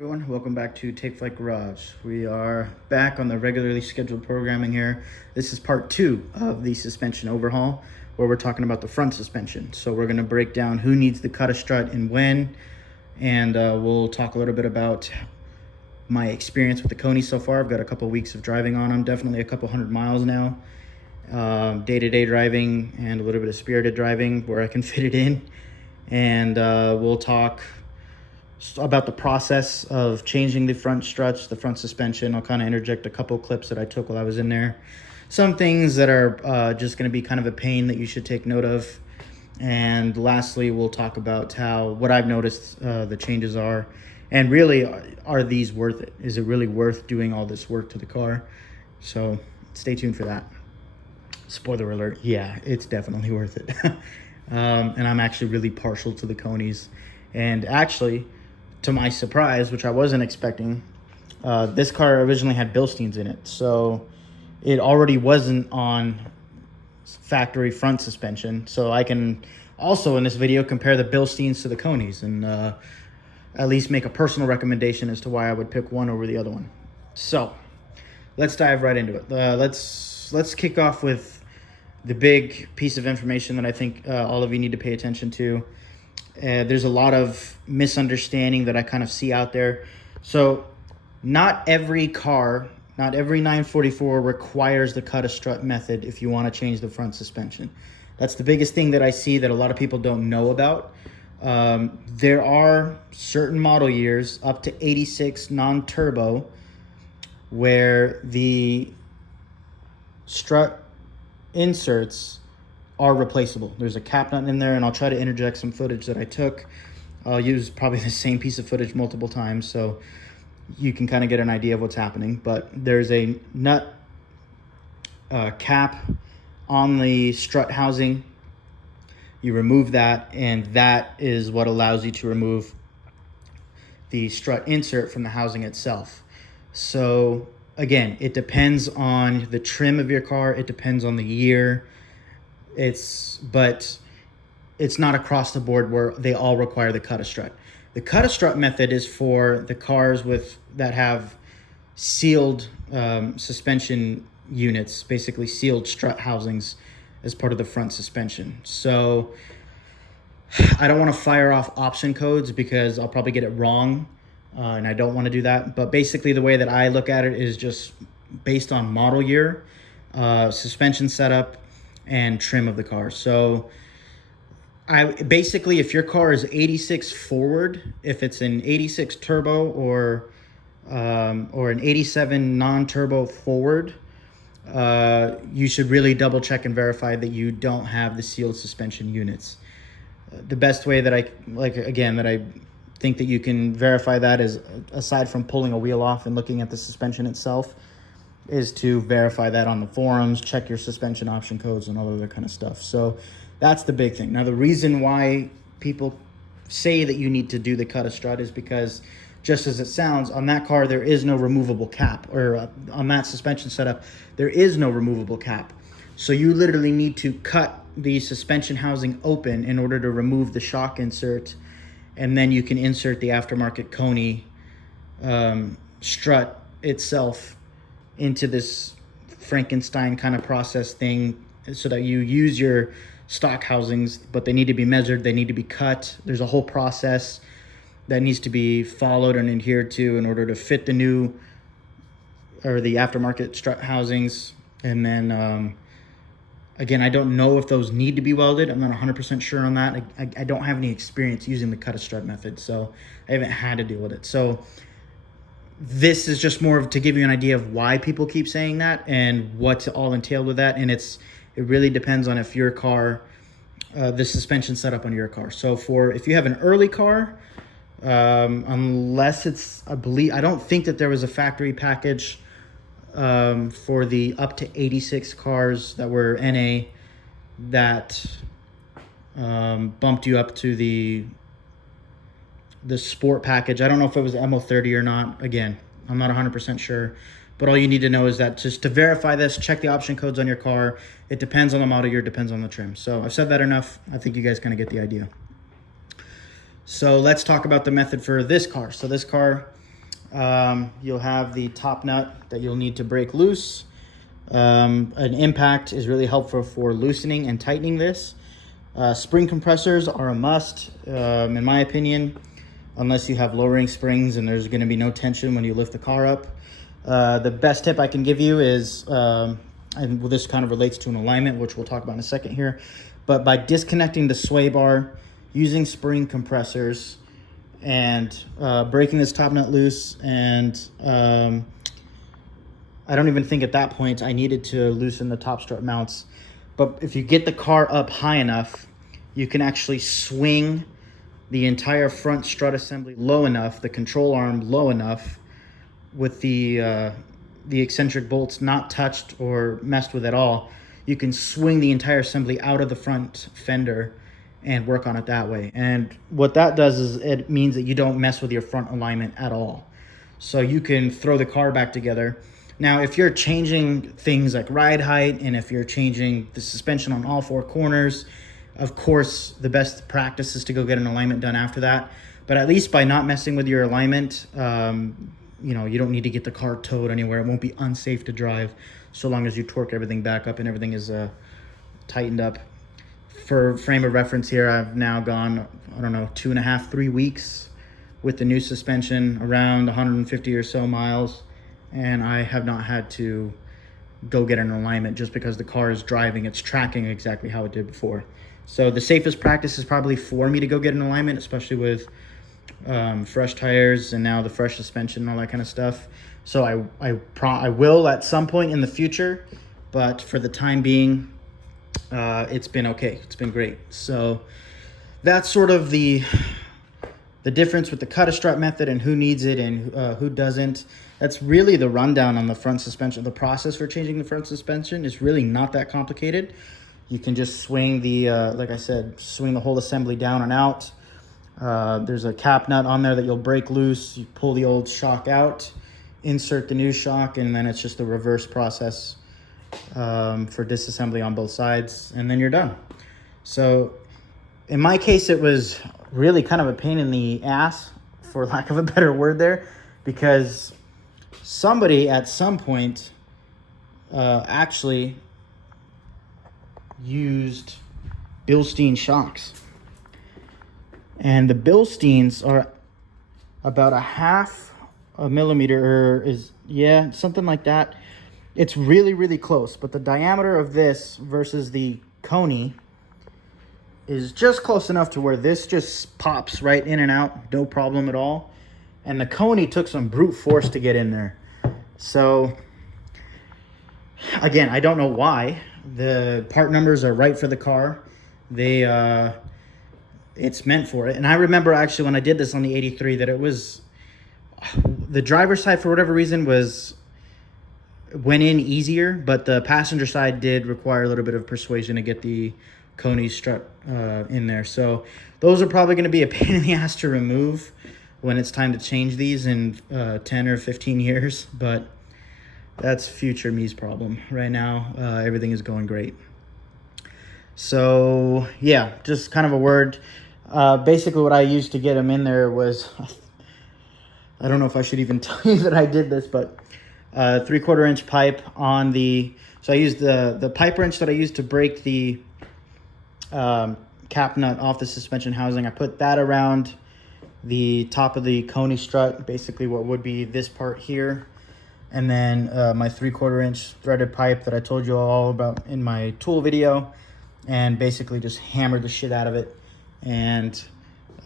Everyone, welcome back to Take Flight Garage. We are back on the regularly scheduled programming here. This is part 2 of the suspension overhaul, where we're talking about the front suspension. So we're going to break down who needs the cut-strut and when, and we'll talk a little bit about my experience with the Koni so far. I've got a couple weeks of driving on them, definitely a couple hundred miles now. Day-to-day driving and a little bit of spirited driving where I can fit it in. And we'll talk about the process of changing the front struts, the front suspension. I'll kind of interject a couple clips that I took while I was in there. Some things that are just going to be kind of a pain that you should take note of. And lastly, we'll talk about what I've noticed the changes are. And really, are these worth it? Is it really worth doing all this work to the car? So stay tuned for that. Spoiler alert, yeah, it's definitely worth it. And I'm actually really partial to the Konis. And actually, to my surprise, which I wasn't expecting, this car originally had Bilsteins in it. So it already wasn't on factory front suspension. So I can also in this video compare the Bilsteins to the Konis and at least make a personal recommendation as to why I would pick one over the other one. So let's dive right into it. Let's kick off with the big piece of information that I think all of you need to pay attention to. There's a lot of misunderstanding that I kind of see out there. So not every car, not every 944 requires the cut-strut method if you want to change the front suspension. That's the biggest thing that I see that a lot of people don't know about. There are certain model years up to 86 non-turbo where the strut inserts are replaceable. There's a cap nut in there, and I'll try to interject some footage that I took. I'll use probably the same piece of footage multiple times so you can kind of get an idea of what's happening. But there's a nut cap on the strut housing. You remove that, and that is what allows you to remove the strut insert from the housing itself. So again, it depends on the trim of your car. It depends on the year. But it's not across the board where they all require the cut-strut. The cut-strut method is for the cars that have sealed suspension units, basically sealed strut housings as part of the front suspension. So I don't want to fire off option codes because I'll probably get it wrong, and I don't want to do that. But basically the way that I look at it is just based on model year, suspension setup, and trim of the car. So if your car is 86 forward, if it's an 86 turbo or an 87 non-turbo forward, you should really double check and verify that you don't have the sealed suspension units. The best way that I think that you can verify that is, aside from pulling a wheel off and looking at the suspension itself, is to verify that on the forums, check your suspension option codes and all other kind of stuff. So that's the big thing. Now, the reason why people say that you need to do the cut-strut is because, just as it sounds, on that car, there is no removable cap, or on that suspension setup, there is no removable cap. So you literally need to cut the suspension housing open in order to remove the shock insert, and then you can insert the aftermarket Koni strut itself into this Frankenstein kind of process thing, so that you use your stock housings, but they need to be measured, they need to be cut. There's a whole process that needs to be followed and adhered to in order to fit the new or the aftermarket strut housings. And then again, I don't know if those need to be welded. I'm not 100% sure on that. I don't have any experience using the cut-strut method, so I haven't had to deal with it. So this is just more to give you an idea of why people keep saying that and what's all entailed with that. And it really depends on if your car, the suspension setup on your car. So if you have an early car, unless it's, I don't think that there was a factory package for the up to 86 cars that were NA that bumped you up to the sport package. I don't know if it was MO30 or not. Again, I'm not 100% sure. But all you need to know is that just to verify this, check the option codes on your car. It depends on the model year, depends on the trim. So I've said that enough. I think you guys kind of get the idea. So let's talk about the method for this car. So this car you'll have the top nut that you'll need to break loose. An impact is really helpful for loosening and tightening this. Spring compressors are a must, in my opinion, unless you have lowering springs and there's going to be no tension when you lift the car up. The best tip I can give you is, and this kind of relates to an alignment, which we'll talk about in a second here, but by disconnecting the sway bar, using spring compressors, and breaking this top nut loose, and I don't even think at that point I needed to loosen the top strut mounts. But if you get the car up high enough, you can actually swing the entire front strut assembly low enough, the control arm low enough, with the eccentric bolts not touched or messed with at all. You can swing the entire assembly out of the front fender and work on it that way. And what that does is it means that you don't mess with your front alignment at all. So you can throw the car back together. Now, if you're changing things like ride height, and if you're changing the suspension on all four corners, of course, the best practice is to go get an alignment done after that. But at least by not messing with your alignment, you know, you don't need to get the car towed anywhere. It won't be unsafe to drive so long as you torque everything back up and everything is tightened up. For frame of reference here, I've now gone, I don't know, 2.5, 3 weeks with the new suspension, around 150 or so miles, and I have not had to go get an alignment just because the car is driving. It's tracking exactly how it did before. So the safest practice is probably for me to go get an alignment, especially with fresh tires and now the fresh suspension and all that kind of stuff. So I will at some point in the future, but for the time being, it's been okay. It's been great. So that's sort of the difference with the cut-strut method and who needs it and who doesn't. That's really the rundown on the front suspension. The process for changing the front suspension is really not that complicated. You can just swing the, like I said, swing the whole assembly down and out. There's a cap nut on there that you'll break loose. You pull the old shock out, insert the new shock, and then it's just the reverse process for disassembly on both sides, and then you're done. So in my case, it was really kind of a pain in the ass, for lack of a better word there, because somebody at some point actually used Bilstein shocks. And the Bilsteins are about 0.5 millimeter, or yeah, something like that. It's really, really close, but the diameter of this versus the Koni is just close enough to where this just pops right in and out, no problem at all. And the Koni took some brute force to get in there. So again, I don't know why. The part numbers are right for the car. It's meant for it. And I remember actually when I did this on the 83 that it was, the driver's side for whatever reason went in easier, but the passenger side did require a little bit of persuasion to get the Koni strut in there. So those are probably going to be a pain in the ass to remove when it's time to change these in 10 or 15 years, but that's future me's problem. Right now, everything is going great. So yeah, just kind of a word. Basically what I used to get them in there was, I don't know if I should even tell you that I did this, but 3/4 inch pipe on the, so I used the pipe wrench that I used to break the cap nut off the suspension housing. I put that around the top of the Koni strut, basically what would be this part here. And then my 3/4 inch threaded pipe that I told you all about in my tool video, and basically just hammered the shit out of it. And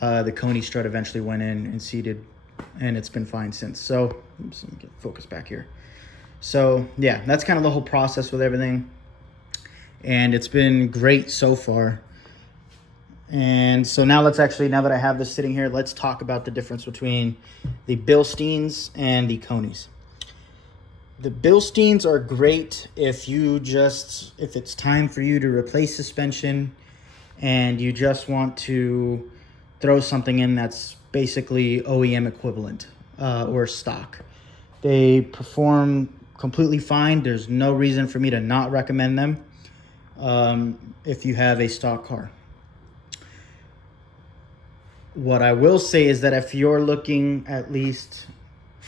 the Koni strut eventually went in and seated, and it's been fine since. So, oops, let me get focus back here. So yeah, that's kind of the whole process with everything. And it's been great so far. And so now let's actually, now that I have this sitting here, let's talk about the difference between the Bilsteins and the Konis. The Bilsteins are great if it's time for you to replace suspension and you just want to throw something in that's basically OEM equivalent or stock. They perform completely fine. There's no reason for me to not recommend them if you have a stock car. What I will say is that if you're looking at least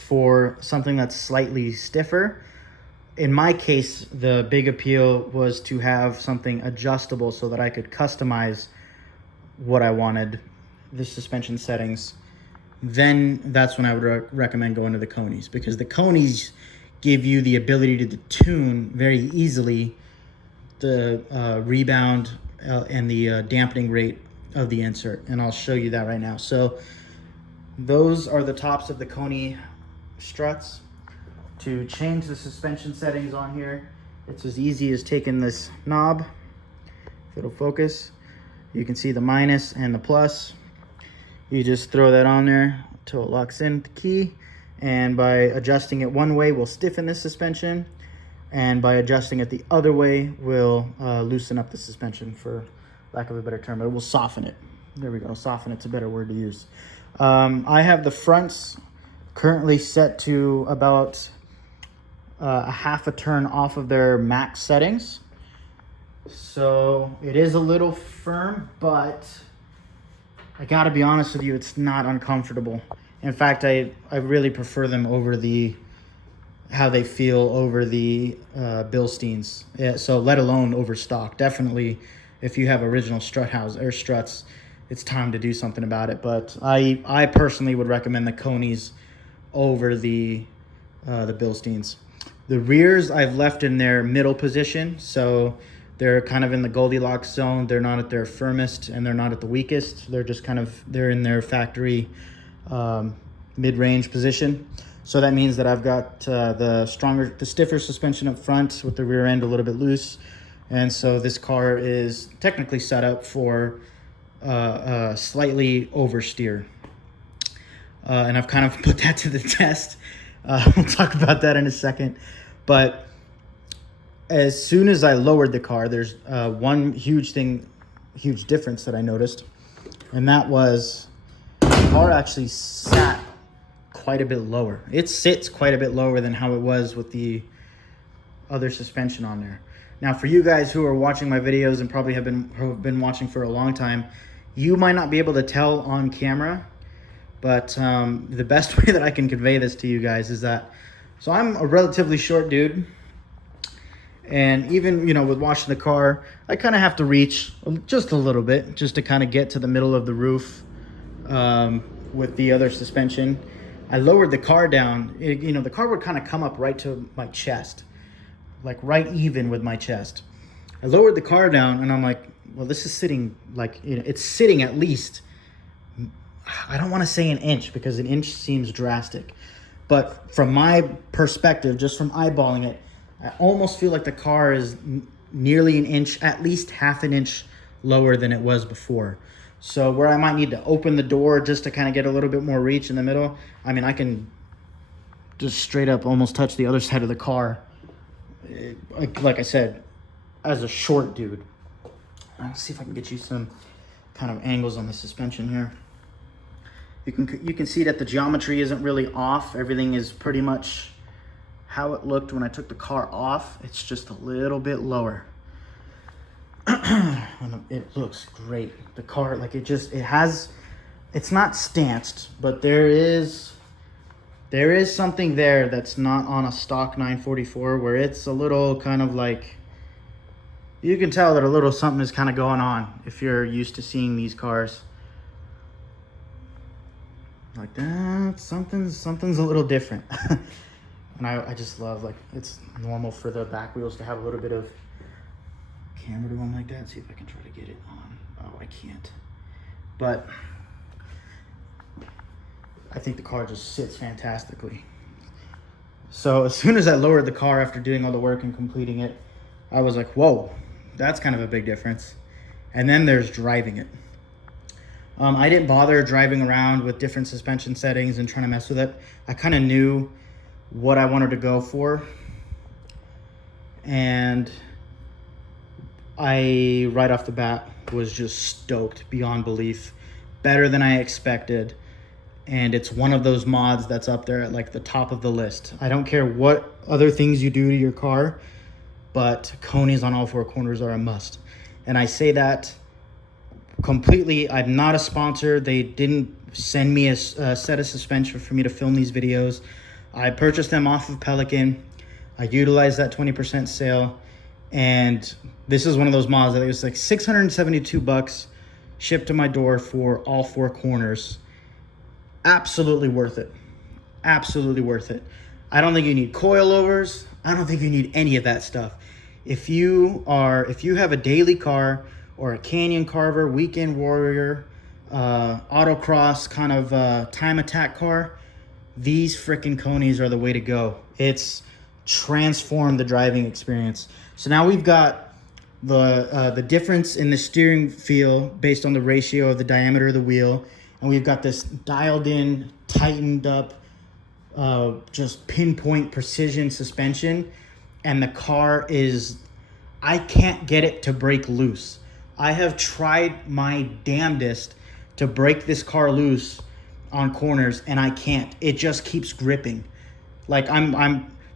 for something that's slightly stiffer. In my case, the big appeal was to have something adjustable so that I could customize what I wanted, the suspension settings. Then that's when I would recommend going to the Konis, because the Konis give you the ability to tune very easily the rebound and the dampening rate of the insert, and I'll show you that right now. So those are the tops of the Koni struts. To change the suspension settings on here, it's as easy as taking this knob. If it'll focus, you can see the minus and the plus. You just throw that on there until it locks in with the key, and by adjusting it one way will stiffen the suspension, and by adjusting it the other way will loosen up the suspension, for lack of a better term. It will soften it. There we go, soften it's a better word to use. I have the fronts currently set to about a half a turn off of their max settings. So it is a little firm, but I gotta be honest with you, it's not uncomfortable. In fact, I really prefer them over how they feel over the Bilsteins. Yeah, so let alone over stock. Definitely, if you have original struts, it's time to do something about it. But I personally would recommend the Konis over the Bilsteins. The rears I've left in their middle position, so they're kind of in the Goldilocks zone. They're not at their firmest and they're not at the weakest. They're just they're in their factory mid-range position. So that means that I've got the stiffer suspension up front with the rear end a little bit loose. And so this car is technically set up for slightly oversteer. And I've kind of put that to the test. We'll talk about that in a second. But as soon as I lowered the car, there's one huge difference that I noticed. And that was the car actually sat quite a bit lower. It sits quite a bit lower than how it was with the other suspension on there. Now, for you guys who are watching my videos and probably have been watching for a long time, you might not be able to tell on camera, but the best way that I can convey this to you guys is that, so I'm a relatively short dude, and even, with washing the car, I kind of have to reach just a little bit just to kind of get to the middle of the roof with the other suspension. I lowered the car down. The car would kind of come up right to my chest, like right even with my chest. I lowered the car down and I'm like, well, this is sitting like, it's sitting at least, I don't want to say an inch because an inch seems drastic, but from my perspective, just from eyeballing it, I almost feel like the car is nearly an inch, at least half an inch lower than it was before. So where I might need to open the door just to kind of get a little bit more reach in the middle, I mean, I can just straight up almost touch the other side of the car. Like I said, as a short dude. Let's see if I can get you some kind of angles on the suspension here. You can see that the geometry isn't really off. Everything is pretty much how it looked when I took the car off. It's just a little bit lower. It looks great. The car, it's not stanced, but there is something there that's not on a stock 944, where it's a little kind of like, you can tell that a little something is kind of going on if you're used to seeing these cars like that. Something's a little different. And I just love, it's normal for the back wheels to have a little bit of camera to them like that. See if I can try to get it on. Oh, I can't. But I think the car just sits fantastically. So as soon as I lowered the car after doing all the work and completing it, I was like, whoa, that's kind of a big difference. And then there's driving it. I didn't bother driving around with different suspension settings and trying to mess with it. I kind of knew what I wanted to go for. And I, right off the bat, was just stoked beyond belief. Better than I expected. And it's one of those mods that's up there at the top of the list. I don't care what other things you do to your car, but Konis on all four corners are a must. And I say that completely. I'm not a sponsor. They didn't send me a set of suspension for me to film these videos. I purchased them off of Pelican. I utilized that 20% sale, and this is one of those models that it was like $672 shipped to my door for all 4 corners. Absolutely worth it. Absolutely worth it. I don't think you need coilovers. I don't think you need any of that stuff. If you have a daily car or a Canyon Carver, Weekend Warrior, autocross kind of time attack car, these freaking Konis are the way to go. It's transformed the driving experience. So now we've got the difference in the steering feel based on the ratio of the diameter of the wheel, and we've got this dialed in, tightened up, just pinpoint precision suspension, and the car is, I can't get it to break loose. I have tried my damnedest to break this car loose on corners, and I can't. It just keeps gripping. Like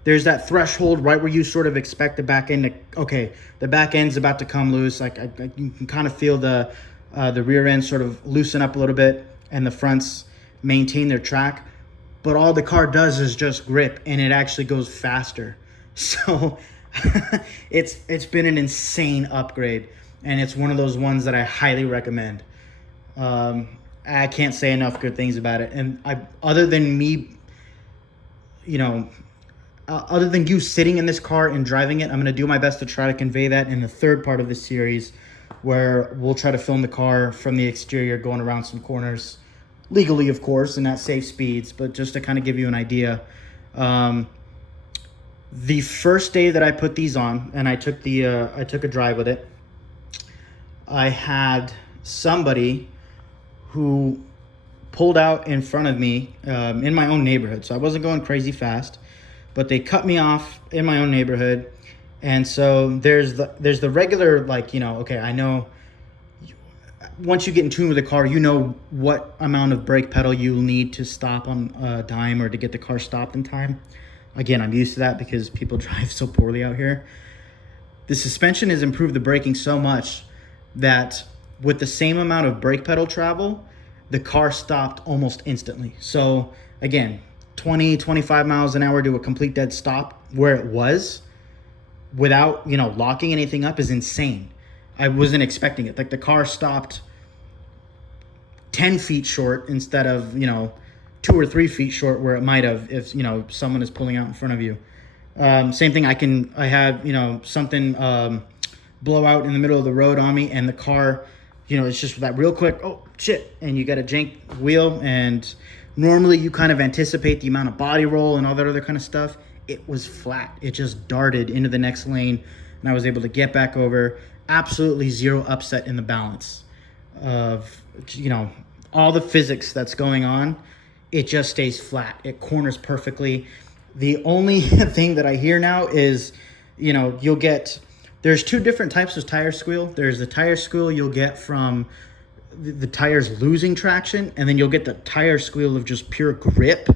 there's that threshold right where you sort of expect the back end to, okay, the back end's about to come loose. Like you can kind of feel the rear end sort of loosen up a little bit, and the fronts maintain their track. But all the car does is just grip, and it actually goes faster. So it's been an insane upgrade, and it's one of those ones that I highly recommend. I can't say enough good things about it. And other than you sitting in this car and driving it, I'm going to do my best to try to convey that in the third part of this series, where we'll try to film the car from the exterior going around some corners, legally, of course, and at safe speeds, but just to kind of give you an idea. The first day that I put these on and I took a drive with it, I had somebody who pulled out in front of me in my own neighborhood. So I wasn't going crazy fast, but they cut me off in my own neighborhood. And so there's the regular, like, okay, I know once you get in tune with the car, you know what amount of brake pedal you'll need to stop on a dime or to get the car stopped in time. Again, I'm used to that because people drive so poorly out here. The suspension has improved the braking so much that with the same amount of brake pedal travel, the car stopped almost instantly. So again, 20, 25 miles an hour to a complete dead stop where it was without, locking anything up is insane. I wasn't expecting it. Like, the car stopped 10 feet short instead of, 2 or 3 feet short where it might have if, someone is pulling out in front of you. Same thing, I have, something blow out in the middle of the road on me, and the car, it's just that real quick, oh, shit, and you got to jank wheel, and normally you kind of anticipate the amount of body roll and all that other kind of stuff. It was flat. It just darted into the next lane, and I was able to get back over. Absolutely zero upset in the balance of, all the physics that's going on. It just stays flat. It corners perfectly. The only thing that I hear now is, there's 2 different types of tire squeal. There's the tire squeal you'll get from the tires losing traction, and then you'll get the tire squeal of just pure grip,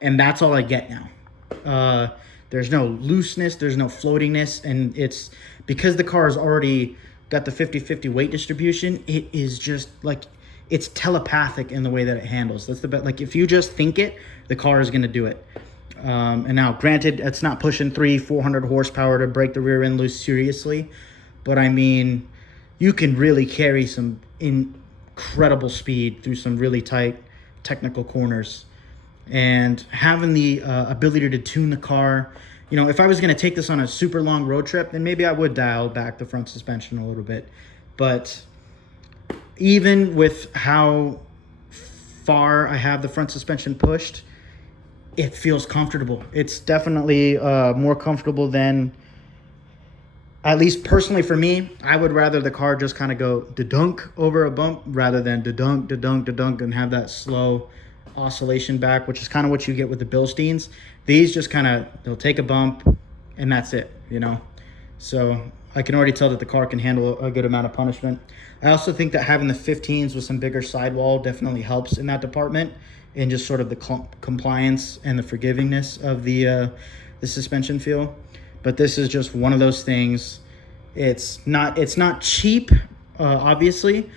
and that's all I get now. There's no looseness, there's no floatiness, and it's because the car has already got the 50-50 weight distribution. It is just like, it's telepathic in the way that it handles. That's the best. Like, if you just think it, the car is going to do it. And now, granted, it's not pushing 300-400 horsepower to break the rear end loose seriously, but I mean, you can really carry some incredible speed through some really tight technical corners. And having the ability to tune the car, if I was going to take this on a super long road trip, then maybe I would dial back the front suspension a little bit. But even with how far I have the front suspension pushed, it feels comfortable. It's definitely more comfortable than, at least personally for me, I would rather the car just kind of go da-dunk over a bump rather than da-dunk, da-dunk, da-dunk, and have that slow oscillation back, which is kind of what you get with the Bilsteins. These just kind of, they'll take a bump and that's it, So I can already tell that the car can handle a good amount of punishment. I also think that having the 15s with some bigger sidewall definitely helps in that department, and just sort of the compliance and the forgivingness of the suspension feel. But this is just one of those things. It's not cheap, obviously,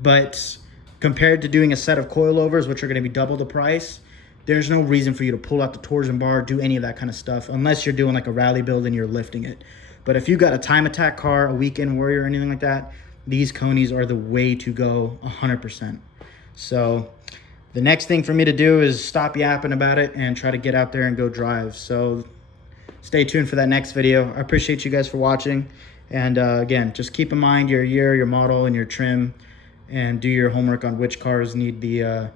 but compared to doing a set of coilovers, which are going to be double the price, there's no reason for you to pull out the torsion bar, do any of that kind of stuff, unless you're doing like a rally build and you're lifting it. But if you got a time attack car, a weekend warrior, or anything like that, these Konis are the way to go 100%. So the next thing for me to do is stop yapping about it and try to get out there and go drive. So stay tuned for that next video. I appreciate you guys for watching. And again, just keep in mind your year, your model, and your trim, and do your homework on which cars need the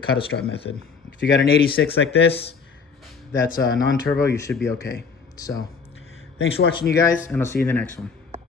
cut-strut method. If you got an 86 like this, that's non-turbo, you should be okay. So thanks for watching, you guys, and I'll see you in the next one.